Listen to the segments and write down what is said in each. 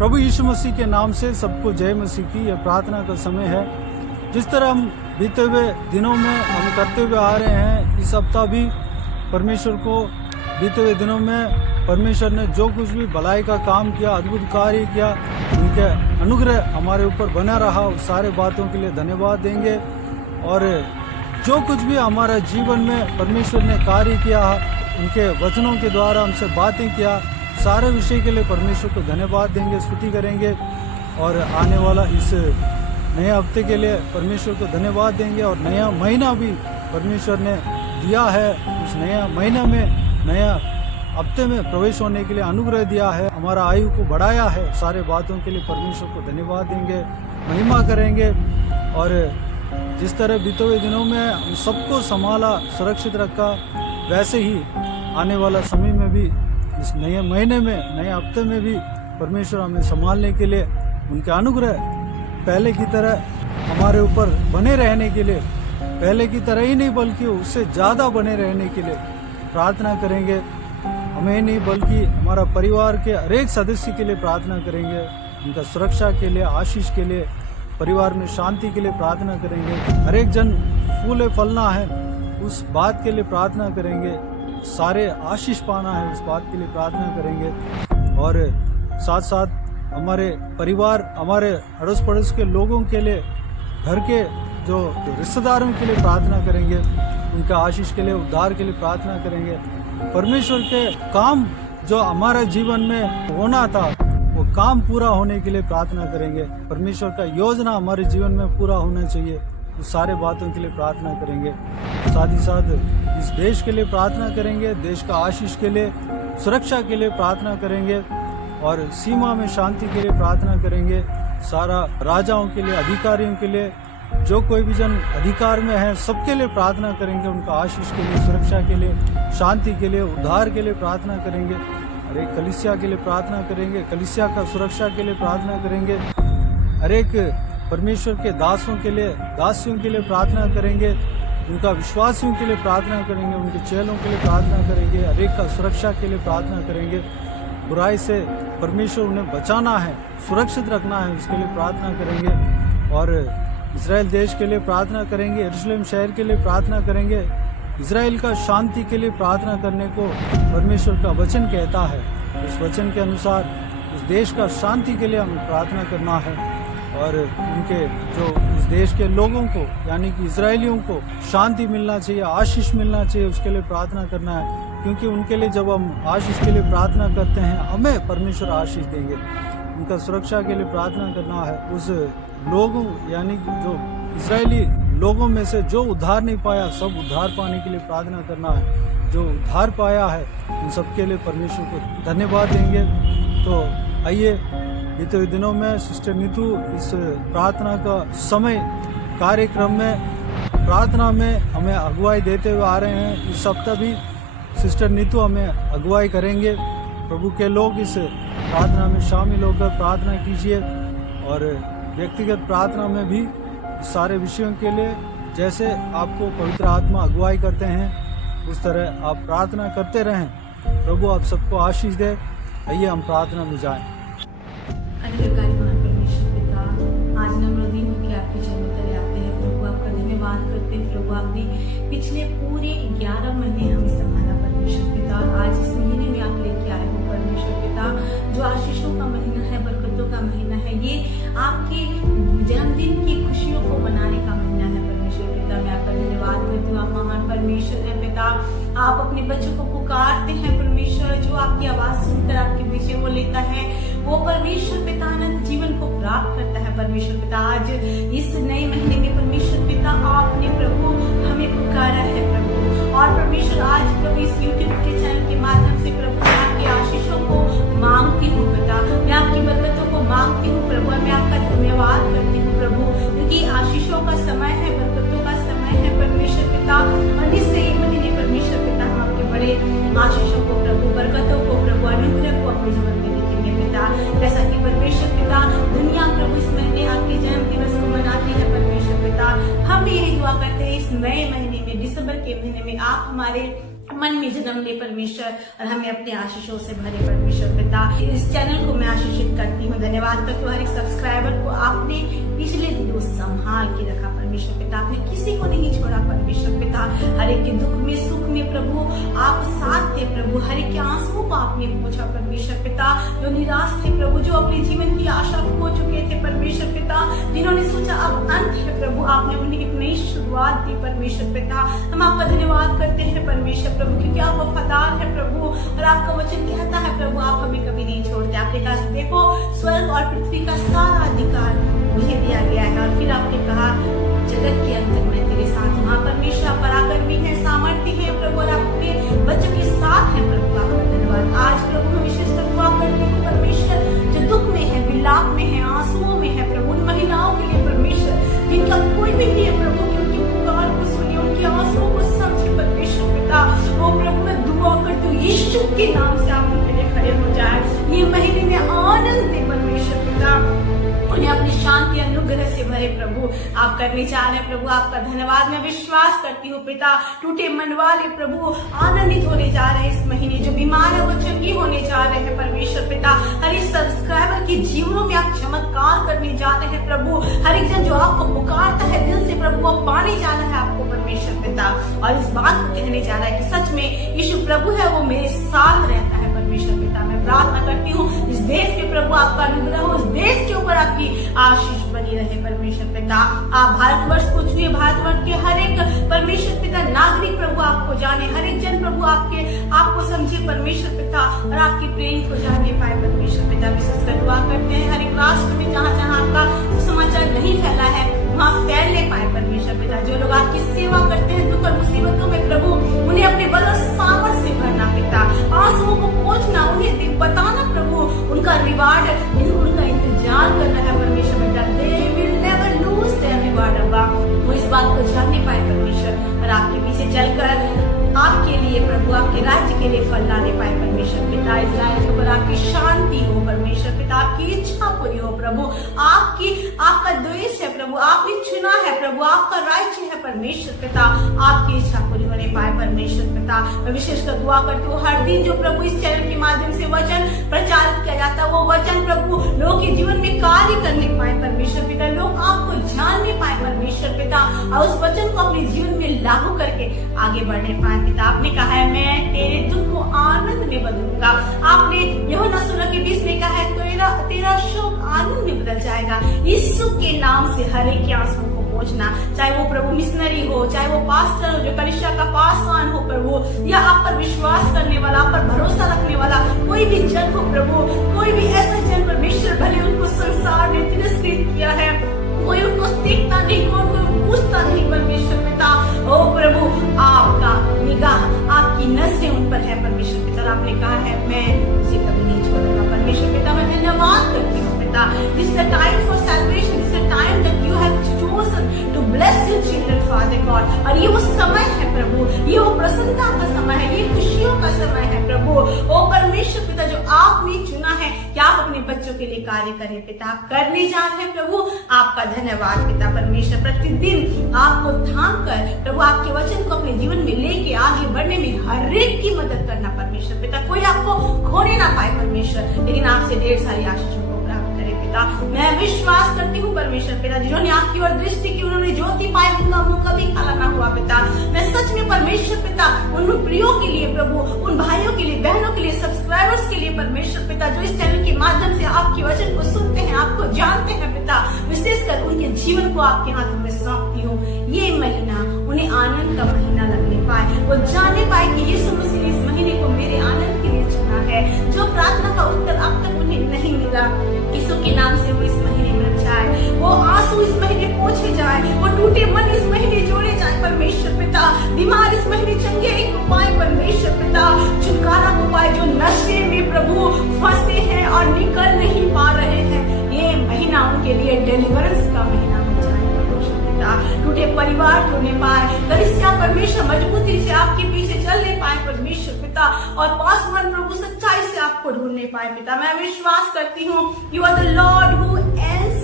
प्रभु यीशु मसीह के नाम से सबको जय मसीह की। यह प्रार्थना का समय है। जिस तरह हम बीते हुए दिनों में हम करते हुए आ रहे हैं, इस हफ्ता भी परमेश्वर को बीते हुए दिनों में परमेश्वर ने जो कुछ भी भलाई का काम किया, अद्भुत कार्य किया, उनके अनुग्रह हमारे ऊपर बना रहा, उस सारे बातों के लिए धन्यवाद देंगे। और जो कुछ भी हमारा जीवन में परमेश्वर ने कार्य किया, उनके वचनों के द्वारा हमसे बातें किया, सारे विषय के लिए परमेश्वर को धन्यवाद देंगे, स्तुति करेंगे। और आने वाला इस नए हफ्ते के लिए परमेश्वर को धन्यवाद देंगे। और नया महीना भी परमेश्वर ने दिया है, उस नया महीना में नया हफ्ते में प्रवेश होने के लिए अनुग्रह दिया है, हमारा आयु को बढ़ाया है। सारे बातों के लिए परमेश्वर को धन्यवाद देंगे, महिमा करेंगे। और जिस तरह बीते हुए दिनों में हम सबको संभाला, सुरक्षित रखा, वैसे ही आने वाला समय में भी इस नए महीने में, नए हफ्ते में भी परमेश्वर हमें संभालने के लिए, उनके अनुग्रह पहले की तरह हमारे ऊपर बने रहने के लिए, पहले की तरह ही नहीं बल्कि उससे ज़्यादा बने रहने के लिए प्रार्थना करेंगे। हमें नहीं बल्कि हमारा परिवार के हर एक सदस्य के लिए प्रार्थना करेंगे, उनका सुरक्षा के लिए, आशीष के लिए, परिवार में शांति के लिए प्रार्थना करेंगे। हर एक जन फूले फलना है, उस बात के लिए प्रार्थना करेंगे। सारे आशीष पाना है, उस बात के लिए प्रार्थना करेंगे। और साथ साथ हमारे परिवार, हमारे अड़ोस पड़ोस के लोगों के लिए, घर के जो रिश्तेदारों के लिए प्रार्थना करेंगे, उनका आशीष के लिए, उद्धार के लिए प्रार्थना करेंगे। परमेश्वर के काम जो हमारे जीवन में होना था, वो काम पूरा होने के लिए प्रार्थना करेंगे। परमेश्वर का योजना हमारे जीवन में पूरा होना चाहिए, उस सारे बातों के लिए प्रार्थना करेंगे। साथ ही साथ इस देश के लिए प्रार्थना करेंगे, देश का आशीष के लिए, सुरक्षा के लिए प्रार्थना करेंगे। और सीमा में शांति के लिए प्रार्थना करेंगे। सारा राजाओं के लिए, अधिकारियों के लिए, जो कोई भी जन अधिकार में है, सबके लिए प्रार्थना करेंगे। उनका आशीष के लिए, सुरक्षा के लिए, शांति के लिए, उद्धार के लिए प्रार्थना करेंगे। हर एक कलीसिया के लिए प्रार्थना करेंगे, कलीसिया का सुरक्षा के लिए प्रार्थना करेंगे। हर एक परमेश्वर के दासों के लिए, दासियों के लिए प्रार्थना करेंगे। उनका विश्वासियों के लिए प्रार्थना करेंगे, उनके चेलों के लिए प्रार्थना करेंगे। हर एक का सुरक्षा के लिए प्रार्थना करेंगे। बुराई से परमेश्वर उन्हें बचाना है, सुरक्षित रखना है, उसके लिए प्रार्थना करेंगे। और इजराइल देश के लिए प्रार्थना करेंगे, यरूशलेम शहर के लिए प्रार्थना करेंगे। इजराइल का शांति के लिए प्रार्थना करने को परमेश्वर का वचन कहता है। उस वचन के अनुसार उस देश का शांति के लिए हमें प्रार्थना करना है। और उनके जो उस देश के लोगों को, यानी कि इजरायलियों को शांति मिलना चाहिए, आशीष मिलना चाहिए, उसके लिए प्रार्थना करना है। क्योंकि उनके लिए जब हम आशीष के लिए प्रार्थना करते हैं, हमें परमेश्वर आशीष देंगे। उनका सुरक्षा के लिए प्रार्थना करना है। उस लोगों, यानी जो इजरायली लोगों में से जो उद्धार नहीं पाया, सब उद्धार पाने के लिए प्रार्थना करना है। जो उद्धार पाया है, उन सबके लिए परमेश्वर को धन्यवाद देंगे। तो आइए, बीते हुए दिनों में सिस्टर नीतू इस प्रार्थना का समय कार्यक्रम में, प्रार्थना में हमें अगुवाई देते हुए आ रहे हैं। इस सप्ताह भी सिस्टर नीतू हमें अगुवाई करेंगे। प्रभु के लोग इस प्रार्थना में शामिल होकर प्रार्थना कीजिए। और व्यक्तिगत प्रार्थना में भी सारे विषयों के लिए जैसे आपको पवित्र आत्मा अगुवाई करते हैं, उस तरह आप प्रार्थना करते रहें। प्रभु आप सबको आशीष दे। आइए हम प्रार्थना में जाएं। अनुग्रहकारी महान परमेश्वर पिता, आज नम्रदीन होकर आपके चरणों तले आते हैं। प्रभु आपका धन्यवाद करते हैं। प्रभु आपने पिछले पूरे 11 महीने हमें संभाला परमेश्वर पिता। आज इस महीने में आप लेके आए हो परमेश्वर पिता, जो आशीषों का महीना है, बरकतों का महीना है। ये आपके जन्मदिन की खुशियों को मनाने का महीना है परमेश्वर पिता। मैं आपका धन्यवाद करती हूँ। आप महान परमेश्वर है पिता। आप अपने बच्चों को पुकारते हैं परमेश्वर, जो आपकी आवाज सुनकर आपके पीछे हो लेता है, वो परमेश्वर पिता अनंत जीवन को प्राप्त करता है परमेश्वर पिता। आज इस नए महीने में परमेश्वर पिता आपने प्रभु हमें पुकारा है प्रभु। और परमेश्वर आज प्रभु इस यूट्यूब के चैनल के माध्यम से प्रभु मैं आपकी आशीषों को मांगती हूँ पिता, मैं आपकी बरकतों को मांगती हूँ प्रभु। मैं आपका धन्यवाद करती हूँ प्रभु, क्योंकि आशीषों का समय है, बरकतों का समय है परमेश्वर पिता। और इस नए महीने परमेश्वर पिता हम आपके बड़े आशीषों को प्रभु, बरकतों को प्रभु, अनुग्रह को अपने जीवन में देखेंगे पिता। जैसा कि परमेश्वर पिता दुनिया प्रभु इस महीने आपके जन्म दिवस को मनाती है परमेश्वर पिता। हम भी यही दुआ करते हैं इस नए महीने में, दिसंबर के महीने में आप हमारे मन में जन्म ले परमेश्वर, और हमें अपने आशीषों से भरे परमेश्वर पिता। इस चैनल को मैं आशीषित करती हूँ, धन्यवाद करती हूँ हर एक सब्सक्राइबर को आपने पिछले दिनों संभाल के रखा परमेश्वर पिता, आपने किसी को नहीं छोड़ा परमेश्वर पिता। हर एक के दुख में सुख में प्रभु आप साथ थे प्रभु, हर एक के आंसुओं को आपने पोंछा परमेश्वर पिता। जो निराश थे प्रभु, जो अपने जीवन की आशा खो चुके थे परमेश्वर पिता, जिन्होंने सोचा अब अंत है प्रभु, आपने उन्हें एक नई शुरुआत दी परमेश्वर पिता। हम आपका धन्यवाद करते हैं परमेश्वर प्रभु, क्योंकि आप वफादार है प्रभु, और आपका वचन कहता है प्रभु आप हमें कभी नहीं छोड़ते। आपने कहा देखो स्वर्ग और पृथ्वी का सारा अधिकार मुझे दिया गया है, और फिर आपने कहा जगत के अंत तक मैं तेरे साथ हूँ। परमेश्वर पराक्रमी है, सामर्थ्य है प्रभु, और आपके बच्चों के साथ है प्रभु, आपका धन्यवाद। आज प्रभु मैं विशेष दुआ करती हूँ परमेश्वर, जो दुख में है, विलाप में है, आंसुओं में है प्रभु, उन महिलाओं के लिए परमेश्वर जिनका कोई भी नहीं है प्रभु, कि उनकी पुकार को सुनिए, उनके आंसुओं को समझे परमेश्वर पिता। ओ प्रभु मैं दुआ करती हूँ यीशु के नाम से आप उनके लिए खड़े हो जाए, ये महीने में आनंद दे परमेश्वर पिता, उन्हें अपनी शांति अनुग्रह से भरे प्रभु। आप करने चाह रहे हैं प्रभु, आपका धन्यवाद। मैं विश्वास करती हूँ पिता, टूटे मन वाले प्रभु आनंदित होने जा रहे हैं इस महीने, जो बीमार है वो चंगी होने जा रहे हैं परमेश्वर पिता। हर एक सब्सक्राइबर के जीवनों में आप चमत्कार करने जा रहे हैं प्रभु, हर एक जन जो आपको पुकारता है दिल से प्रभु वो पाने जा रहा है आपको परमेश्वर पिता, और इस बात को कहने जा रहा है कि सच में यीशु प्रभु है, वो मेरे साथ रहता है परमेश्वर पिता। मैं प्रार्थना करती हूँ इस देश पे प्रभु आपका अनुग्रह हो, इस देश के ऊपर आपकी आशीष बनी रहे परमेश्वर पिता। आप भारतवर्ष को छुए, भारतवर्ष के हर एक परमेश्वर पिता नागरिक प्रभु आपको जाने, हर एक जन प्रभु आपको समझे परमेश्वर पिता, और आपके प्रेम को जानने पाए परमेश्वर पिता। विशेष कर दुआ करते हैं हर एक राष्ट्र में जहाँ जहाँ आपका समाचार नहीं फैला है वहाँ फैलने पाए परमेश्वर पिता। जो लोग आपकी सेवा करते हैं दुख और मुसीबतों में प्रभु, उन्हें अपने बल और सामर्थ से भरना पिता, आंसुओं को पोंछना, उन्हें बताना प्रभु उनका रिवार्ड, उनका इंतजार करना है परमेश्वर बेटा। They will never lose their reward अब्बा, वो इस बात को जानने पाए परमेश्वर, और आपके पीछे चलकर आपके लिए प्रभु, आपके राज्य के लिए फल लाने पाए परमेश्वर पिता। इज़राइल के ऊपर आपकी शांति हो परमेश्वर पिता, आपकी इच्छा पूरी हो प्रभु, आपका द्वेष है प्रभु, आपने चुना है प्रभु, आपका राज्य है परमेश्वर पिता, आपकी इच्छा पूरी होने पाए परमेश्वर पिता। मैं विशेषकर दुआ करती हूँ हर दिन जो प्रभु इस चैनल के माध्यम से वचन प्रचारित किया जाता है, वो वचन प्रभु लोगों के जीवन में कार्य करने पाए परमेश्वर पिता, लोग आपको जानने पाए परमेश्वर पिता, और उस वचन को अपने जीवन में लागू करके आगे बढ़ने पाए पिता। आपने कहा है मैं तेरे दुख को आनंद में बदलूंगा, आपने यूहन्ना 16:20 में कहा है तेरा शोक आनंद में बदल जाएगा। यीशु के नाम से हर एक के आंसुओं को पोंछना, चाहे वो प्रभु मिशनरी हो, चाहे वो पास्टर हो जो कलीसिया का पासवान हो प्रभु, या आप पर विश्वास करने वाला, आप पर भरोसा रखने वाला कोई भी जन हो प्रभु, कोई भी ऐसा जन परमेश्वर भले उनको संसार ने तिरस्कृत किया है, कोई उनको देखता नहीं, कोई उनको पूछता नहीं परमेश्वर पिता। ओ प्रभु आपका निगाह, आपकी नजरें उन पर है परमेश्वर पिता, आपने कहा है मैं उसे कभी नहीं छोड़ूंगा परमेश्वर पिता। मैं धन्यवाद करती हूँ पिता, this is the time for salvation, this is the time that you have chosen to bless your children father God, और ये वो समय है प्रभु, ये वो प्रसन्नता का समय है, ये खुशियों का समय है प्रभु। ओ परमेश्वर पिता जो आपने चुना है कि आप अपने बच्चों के लिए कार्य करें पिता, आप करने जा रहे हैं प्रभु, आपका धन्यवाद पिता परमेश्वर। प्रतिदिन आपको थाम कर प्रभु आपके वचन को अपने जीवन में लेके आगे बढ़ने में हर एक की मदद करना परमेश्वर पिता, कोई आपको खोने ना पाए परमेश्वर, लेकिन आपसे ढेर सारी आशीषों को प्राप्त करे पिता। मैं विश्वास करती हूँ परमेश्वर पिता, जिन्होंने आपकी ओर दृष्टि की, उन्होंने ज्योति पाई, उनका मुंह कभी काला ना हुआ पिता। मैं सच में परमेश्वर पिता उन प्रियों के लिए प्रभु, उन भाइयों के लिए, बहनों के लिए, सब्सक्राइबर्स के लिए परमेश्वर पिता जो इस चैनल के माध्यम से आपके वचन को सुनते हैं, आपको जानते हैं पिता, विशेषकर उनके जीवन को आपके हाथों में सौंपती हूँ। ये महीना उन्हें आनंद का महीना लगने पाए, वो जाने पाए कि यीशु मसीह ने इस महीने को मेरे आनंद के लिए चुना है। जो प्रार्थना का उत्तर अब तक उन्हें नहीं मिला, यीशु के नाम से वो इस महीने में जाए, वो आंसू इस महीने पोंछे जाए, वो टूटे मन इस महीने जोड़े जाए परमेश्वर पिता, बीमार इस महीने चंगे को पाए परमेश्वर पिता, छुटकारा को पाए, जो नशे में प्रभु फंसे हैं और निकल नहीं पा रहे हैं, ये महीना उनके लिए डिलीवरेंस का महीना हो जाए परमेश्वर पिता। टूटे परिवार जोड़ने पाए, कलीसिया परमेश्वर मजबूती से आपके पीछे चलने पाए परमेश्वर पिता, और पासवान प्रभु सच्चाई से आपको ढूंढने पाए पिता। मैं विश्वास करती हूँ you are the Lord who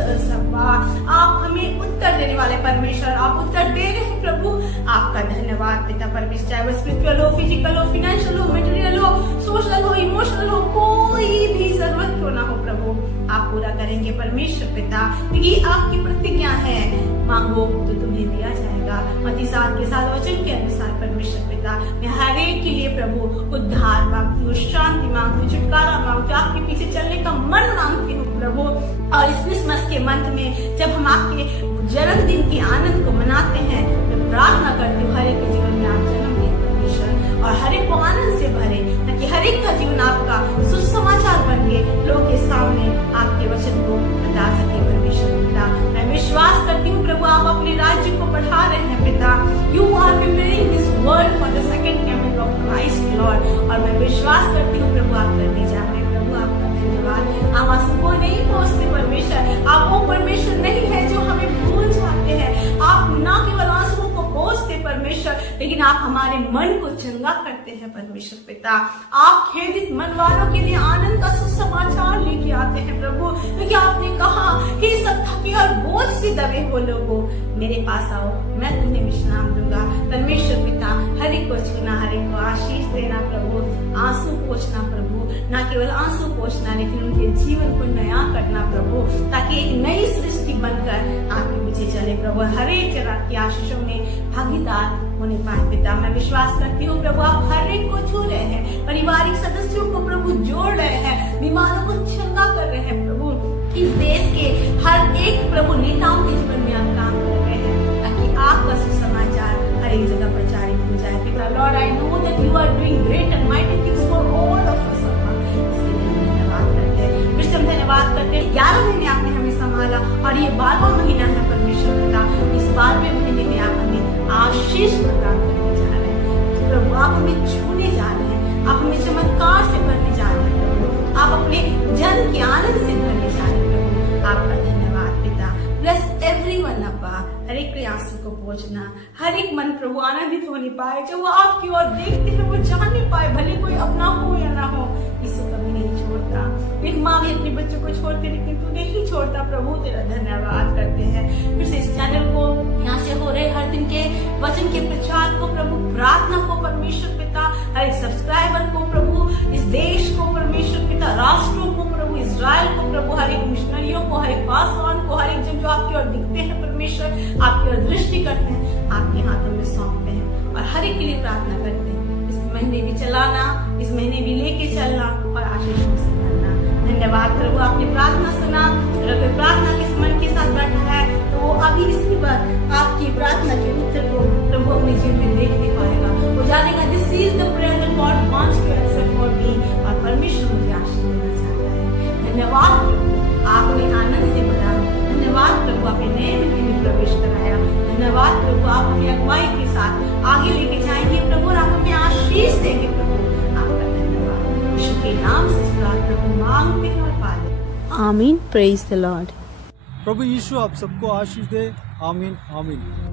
answers अब्बा। आप हमें उत्तर देने वाले परमेश्वर, आप उत्तर दे रहे हैं प्रभु। आपका धन्यवाद पिता परमेश्वर, चाहे वो स्पिरिचुअल हो, फिजिकल हो, फाइनेंशियल हो, मटेरियल हो, सोशल हो, इमोशनल हो, कोई भी जरूरत क्यों ना हो प्रभु, आप पूरा करेंगे परमेश्वर पिता, क्योंकि आपकी प्रतिज्ञा है, मांगो तो तुम्हें दिया जाएगा। मत्ती 7 के 7 वचन के अनुसार परमेश्वर पिता, मैं हर एक के लिए प्रभु उद्धार मांगती हूँ, शांति मांगती हूँ, छुटकारा मांगती हूँ, आपके पीछे चलने का मन मांगती हूँ प्रभु। और इस क्रिसमस के मंथ में जब हम आपके जन्मदिन के आनंद को मनाते हैं, मैं प्रार्थना करती हूँ हर एक के जीवन में आप जन्म दें परमेश्वर, और हर एक को आनंद से भरे, ताकि हर एक का जीवन आपका सुसमाचार बन के लोग के सामने आपके वचन को बता सके परमेश्वर पिता। मैं विश्वास करती हूँ प्रभु, आप अपने राज्य को बढ़ा रहे हैं पिता। You are preparing this world for the second coming of Christ Lord, और मैं विश्वास करती हूँ प्रभु आप करने जा रहे हैं प्रभु। आपका धन्यवाद। हम आंसू को नहीं पहुँचते परमेश्वर, आप वो परमेश्वर नहीं है जो हमें भूल जाते हैं। आप ना केवल आंसुओं को पहुँचते परमेश्वर, लेकिन आप हमारे मन को चंगा करते हैं परमेश्वर पिता। आप खेदित मन वालों के लिए आनंद का सुसमाचार लेके आते हैं प्रभु, क्योंकि आपने कहा हे सब थके और बोझ से दबे हो लोगों, मेरे पास आओ, मैं तुम्हें विश्राम दूंगा। परमेश्वर पिता, हर एक को छूना, हर एक को आशीष देना प्रभु, आंसू पोंछना प्रभु, ना केवल आंसू पोंछना लेकिन उनके जीवन को नया करना प्रभु, ताकि एक नई सृष्टि बनकर आपके पीछे चले प्रभु। हर एक जगह की आशीषों में भागीदार होने पाए पिता। मैं विश्वास करती हूँ प्रभु, आप हर एक को छू रहे हैं, पारिवारिक सदस्यों को प्रभु जोड़ रहे हैं, बीमारों को चंगा कर रहे हैं प्रभु। इस देश के हर एक प्रभु नेताओं के जीवन में आप काम कर रहे हैं, ताकि आपका सुसमाचार हर एक जगह प्रचारित हो जाए पिता। Lord, I know that you are doing great and mighty things for all of us अब्बा। इसके लिए हम धन्यवाद करते हैं, फिर से हम धन्यवाद करते हैं। 11 महीने आपने हमें संभाला और ये 12वां महीना है परमेश्वर पिता। इस 12वें महीने में आप हमें आशीष प्रदान करने जा रहे हैं प्रभु, आप हमें छूने जा रहे हैं, आप हमें चमत्कार से भरने जा रहे हैं प्रभु, आप अपने जन के आनंद से भरने जा रहे हैं प्रभु। आपका धन्यवाद पिता। ब्लेस एवरीवन अब्बा, हर एक के आंसू को पोंछना, हर एक मन प्रभु आनंदित होने पाए, जब वो आपकी ओर देखते हैं वो जानने पाए, भले कोई अपना हो या ना हो, यीशु कभी नहीं छोड़ता। एक माँ भी अपने बच्चों को छोड़ती, लेकिन तू नहीं छोड़ता प्रभु, तेरा धन्यवाद करते हैं। फिर से इस चैनल को, यहाँ से हो रहे हर दिन के वचन के प्रचार को प्रभु, प्रार्थना को परमेश्वर पिता, हर एक सब्सक्राइबर को प्रभु, इस देश को परमेश्वर पिता, राष्ट्रों को प्रभु, इजराइल को प्रभु, हर एक मिशनरियों को, हर एक पासवान को, हर एक जन जो आपकी ओर दिखते हैं परमेश्वर, आपकी ओर दृष्टि करते हैं, आपके हाथों में सौंपते हैं और हर एक के लिए प्रार्थना करते हैं। इस महीने भी चलाना, इस महीने भी लेके चलना और आशीषों से भरना। धन्यवाद प्रभु, आपने प्रार्थना सुना। अगर कोई प्रार्थना किस मन के साथ बैठा है तो वो अभी इसी बार आपकी प्रार्थना के उत्तर को प्रभु अपने जीवन में देख नहीं पाएगा, वो जानेगा this is the prayer that God wants to answer for me, और परमेश्वर मुझे आशीष देना चाहता है। धन्यवाद प्रभु, आपने आनंद से भरा। धन्यवाद प्रभु, आपने नए महीने में प्रवेश कराया। धन्यवाद प्रभु, आप हमें अगुवाई के साथ आगे लेके जाएंगे प्रभु, और आप हमें आशीष देंगे प्रभु। आपका धन्यवाद। यीशु के नाम से प्रभु मांगते हैं और पाले। आमीन। Praise the lord. प्रभु यीशु आप सबको आशीष दे। आमीन आमीन।